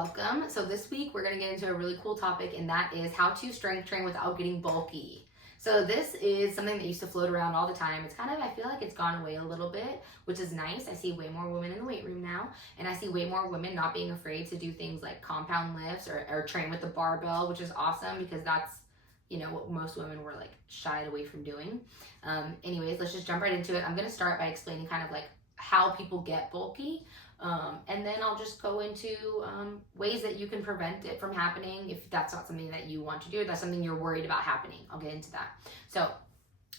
welcome. So this week we're going to get into a really cool topic, and that is how to strength train without getting bulky. So this is something that used to float around all the time. It's kind of, I feel like it's gone away a little bit, which is nice. I see way more women in the weight room now, and I see way more women not being afraid to do things like compound lifts or train with the barbell, which is awesome because that's, you know, what most women were like shied away from doing. Anyways, let's just jump right into it. I'm going to start by explaining kind of like how people get bulky. And then I'll just go into ways that you can prevent it from happening if that's not something that you want to do, or that's something you're worried about happening. I'll get into that. So,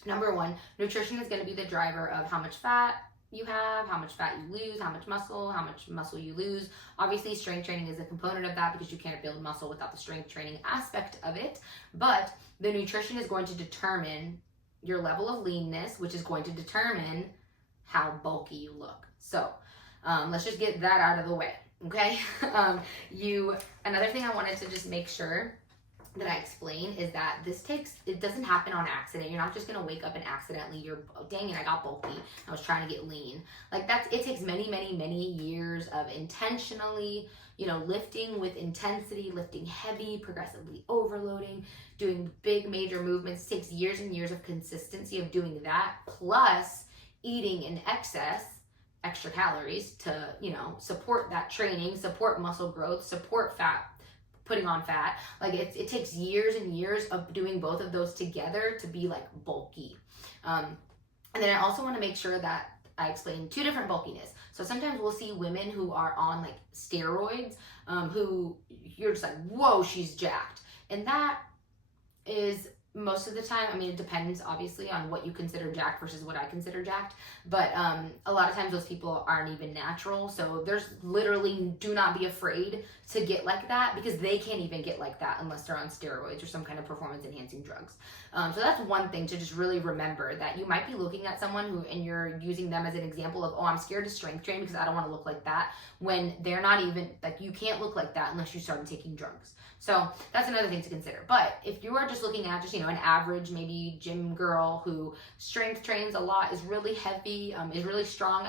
number one, nutrition is going to be the driver of how much fat you have, how much fat you lose, how much muscle you lose. Obviously, strength training is a component of that because you can't build muscle without the strength training aspect of it. But the nutrition is going to determine your level of leanness, which is going to determine how bulky you look. So, let's just get that out of the way, okay? Another thing I wanted to just make sure that I explain is that it doesn't happen on accident. You're not just gonna wake up and accidentally, dang it, I got bulky. I was trying to get lean. Like it takes many, many, many years of intentionally, lifting with intensity, lifting heavy, progressively overloading, doing big major movements. It takes years and years of consistency of doing that, plus eating in excess, extra calories to, support that training, support muscle growth, support putting on fat. Like it takes years and years of doing both of those together to be like bulky. And then I also want to make sure that I explain two different bulkiness. So sometimes we'll see women who are on like steroids, who you're just like, whoa, she's jacked. And that is most of the time, it depends obviously on what you consider jacked versus what I consider jacked, but a lot of times those people aren't even natural. So there's literally, do not be afraid to get like that because they can't even get like that unless they're on steroids or some kind of performance enhancing drugs. So that's one thing to just really remember, that you might be looking at someone and you're using them as an example of, oh, I'm scared to strength train because I don't want to look like that, when they're not even, like, you can't look like that unless you started taking drugs. So that's another thing to consider. But if you are just looking at just, an average maybe gym girl who strength trains a lot, is really heavy, is really strong,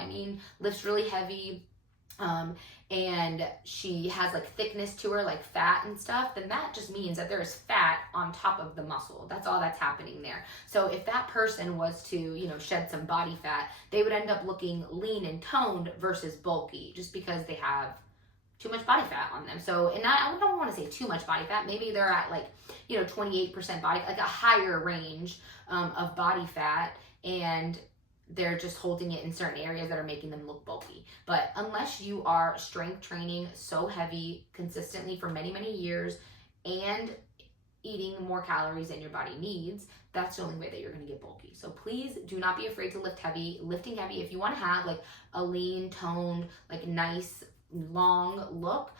lifts really heavy, and she has like thickness to her, like fat and stuff, then that just means that there is fat on top of the muscle. That's all that's happening there. So if that person was to, shed some body fat, they would end up looking lean and toned versus bulky, just because they have too much body fat on them. So, and I don't want to say too much body fat. Maybe they're at like, 28% body, like a higher range of body fat, and they're just holding it in certain areas that are making them look bulky. But unless you are strength training so heavy consistently for many, many years and eating more calories than your body needs, that's the only way that you're going to get bulky. So please do not be afraid to lift heavy. Lifting heavy, if you want to have like a lean, toned, like nice, long look,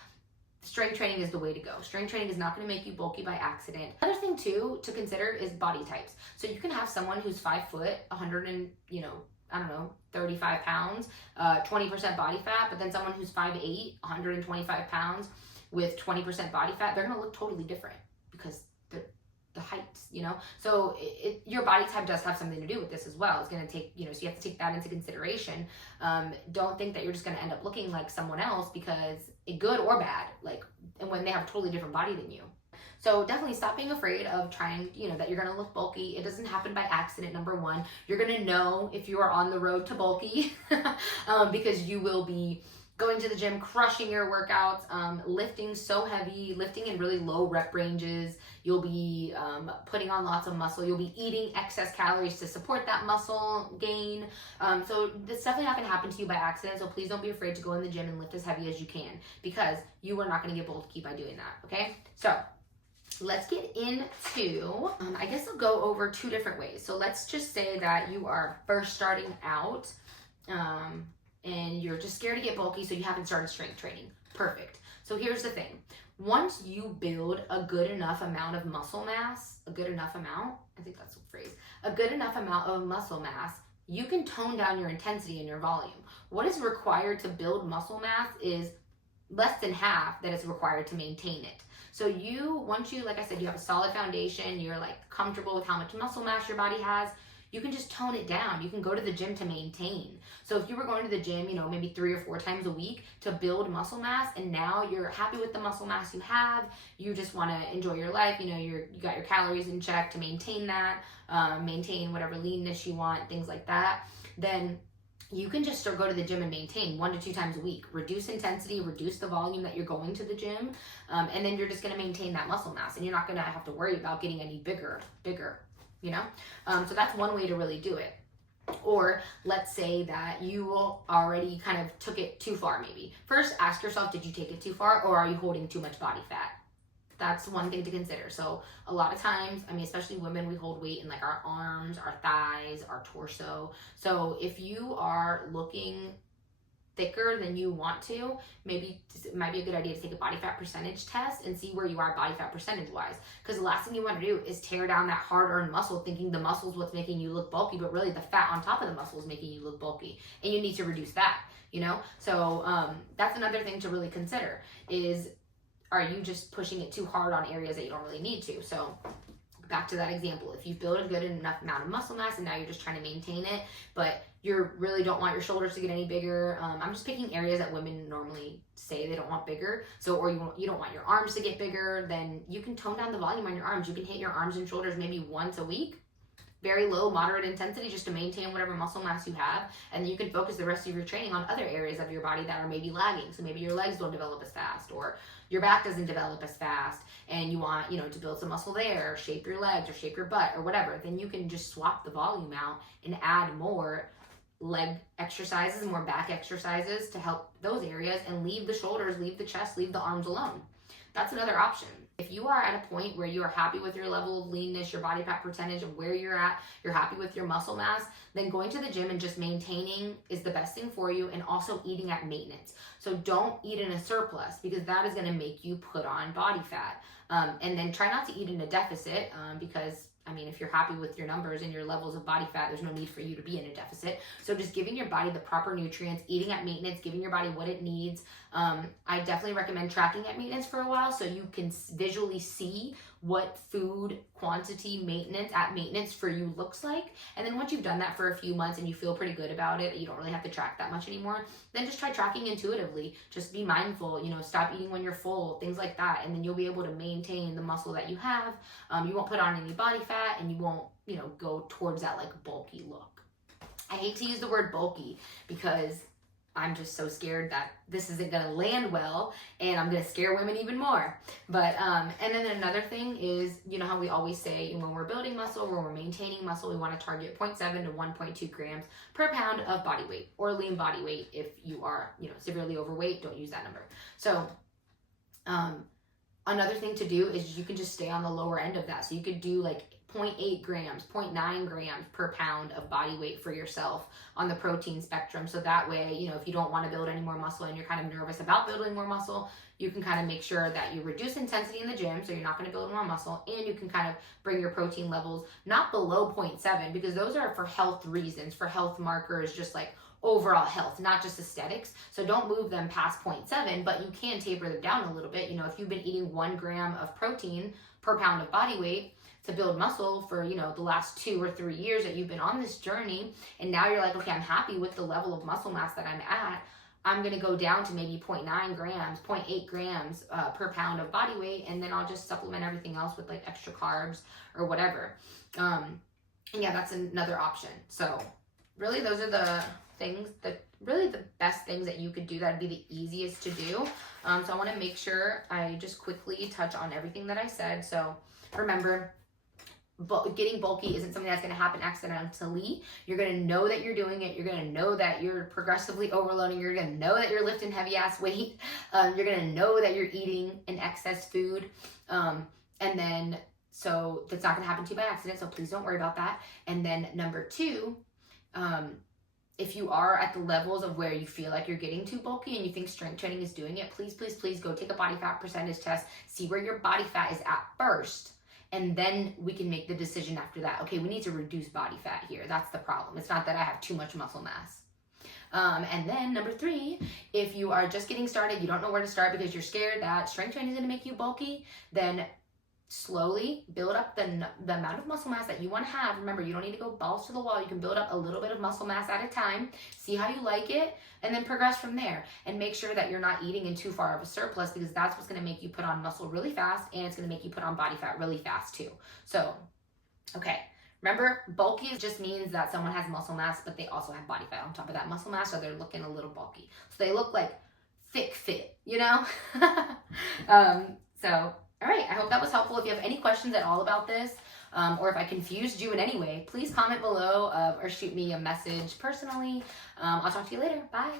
strength training is the way to go. Strength training is not going to make you bulky by accident. Another thing too to consider is body types. So you can have someone who's 5 foot, 35 pounds, 20% body fat, but then someone who's 5'8", 125 pounds with 20% body fat, they're going to look totally different because the heights, so your body type does have something to do with this as well. It's going to take, so you have to take that into consideration. Don't think that you're just going to end up looking like someone else, because good or bad, and when they have a totally different body than you. So definitely stop being afraid of trying, that you're going to look bulky. It doesn't happen by accident, number one. You're going to know if you are on the road to bulky because you will be going to the gym, crushing your workouts, lifting so heavy, lifting in really low rep ranges. You'll be putting on lots of muscle. You'll be eating excess calories to support that muscle gain. So it's definitely not going to happen to you by accident. So please don't be afraid to go in the gym and lift as heavy as you can, because you are not going to get bulky by doing that, okay? So let's get into, I guess I'll go over two different ways. So let's just say that you are first starting out, and you're just scared to get bulky, so you haven't started strength training. Perfect. So here's the thing. Once you build a good enough amount of muscle mass, a good enough amount of muscle mass, you can tone down your intensity and your volume. What is required to build muscle mass is less than half that is required to maintain it. So once you, like I said, you have a solid foundation, you're like comfortable with how much muscle mass your body has, you can just tone it down. You can go to the gym to maintain. So if you were going to the gym, you know, maybe 3 or 4 times a week to build muscle mass, and now you're happy with the muscle mass you have, you just want to enjoy your life, you know, you got your calories in check to maintain that, maintain whatever leanness you want, things like that, then you can just go to the gym and maintain 1 to 2 times a week. Reduce intensity, reduce the volume that you're going to the gym, and then you're just going to maintain that muscle mass, and you're not going to have to worry about getting any bigger, you know? So that's one way to really do it. Or let's say that you already kind of took it too far maybe. First, ask yourself, did you take it too far, or are you holding too much body fat? That's one thing to consider. So a lot of times, I mean, especially women, we hold weight in like our arms, our thighs, our torso. So if you are looking thicker than you want to, maybe it might be a good idea to take a body fat percentage test and see where you are body fat percentage wise. Because the last thing you want to do is tear down that hard-earned muscle thinking the muscle is what's making you look bulky, but really the fat on top of the muscle is making you look bulky, and you need to reduce that, you know? So that's another thing to really consider is, are you just pushing it too hard on areas that you don't really need to? So back to that example, if you've built a good enough amount of muscle mass and now you're just trying to maintain it, but you really don't want your shoulders to get any bigger. I'm just picking areas that women normally say they don't want bigger. So, or you don't want your arms to get bigger, then you can tone down the volume on your arms. You can hit your arms and shoulders maybe once a week. Very low, moderate intensity, just to maintain whatever muscle mass you have. And then you can focus the rest of your training on other areas of your body that are maybe lagging. So maybe your legs don't develop as fast, or your back doesn't develop as fast, and you want, you know, to build some muscle there, shape your legs or shape your butt or whatever. Then you can just swap the volume out and add more leg exercises, more back exercises to help those areas, and leave the shoulders, leave the chest, leave the arms alone. That's another option. If you are at a point where you are happy with your level of leanness, your body fat percentage of where you're at, you're happy with your muscle mass, then going to the gym and just maintaining is the best thing for you, and also eating at maintenance. So don't eat in a surplus, because that is going to make you put on body fat. And then try not to eat in a deficit, because I mean, if you're happy with your numbers and your levels of body fat, there's no need for you to be in a deficit. So just giving your body the proper nutrients, eating at maintenance, giving your body what it needs. I definitely recommend tracking at maintenance for a while, so you can visually see what food quantity at maintenance for you looks like. And then once you've done that for a few months and you feel pretty good about it, you don't really have to track that much anymore, then just try tracking intuitively. Just be mindful, you know, stop eating when you're full, things like that. And then you'll be able to maintain the muscle that you have. You won't put on any body fat, and you won't, you know, go towards that like bulky look. I hate to use the word bulky because I'm just so scared that this isn't going to land well, and I'm going to scare women even more. But, and then another thing is, you know how we always say when we're building muscle, when we're maintaining muscle, we want to target 0.7 to 1.2 grams per pound of body weight, or lean body weight. If you are, you know, severely overweight, don't use that number. So, another thing to do is you can just stay on the lower end of that. So you could do like 0.8 grams, 0.9 grams per pound of body weight for yourself on the protein spectrum. So that way, you know, if you don't want to build any more muscle and you're kind of nervous about building more muscle, you can kind of make sure that you reduce intensity in the gym, so you're not going to build more muscle, and you can kind of bring your protein levels not below 0.7, because those are for health reasons, for health markers, just like overall health, not just aesthetics. So don't move them past 0.7, but you can taper them down a little bit. You know, if you've been eating 1 gram of protein per pound of body weight to build muscle for, you know, the last 2 or 3 years that you've been on this journey, and now you're like, okay, I'm happy with the level of muscle mass that I'm at, I'm going to go down to maybe 0.9 grams, 0.8 grams per pound of body weight, and then I'll just supplement everything else with like extra carbs or whatever. And yeah, that's another option. So really, those are the things that really the best things that you could do. That'd be the easiest to do. So I want to make sure I just quickly touch on everything that I said. So remember, getting bulky isn't something that's going to happen accidentally. You're going to know that you're doing it. You're going to know that you're progressively overloading. You're going to know that you're lifting heavy ass weight. You're going to know that you're eating an excess food. And then, so that's not going to happen to you by accident. So please don't worry about that. And then number 2, if you are at the levels of where you feel like you're getting too bulky and you think strength training is doing it, please, please, please go take a body fat percentage test. See where your body fat is at first. And then we can make the decision after that. Okay, we need to reduce body fat here. That's the problem. It's not that I have too much muscle mass. And then number 3, if you are just getting started, you don't know where to start because you're scared that strength training is going to make you bulky, then slowly build up the amount of muscle mass that you want to have. Remember, you don't need to go balls to the wall. You can build up a little bit of muscle mass at a time, see how you like it, and then progress from there. And make sure that you're not eating in too far of a surplus, because that's what's going to make you put on muscle really fast, and it's going to make you put on body fat really fast too. So, okay. Remember, bulky just means that someone has muscle mass, but they also have body fat on top of that muscle mass, so they're looking a little bulky. So they look like thick fit, you know? All right, I hope that was helpful. If you have any questions at all about this, or if I confused you in any way, please comment below or shoot me a message personally. I'll talk to you later. Bye.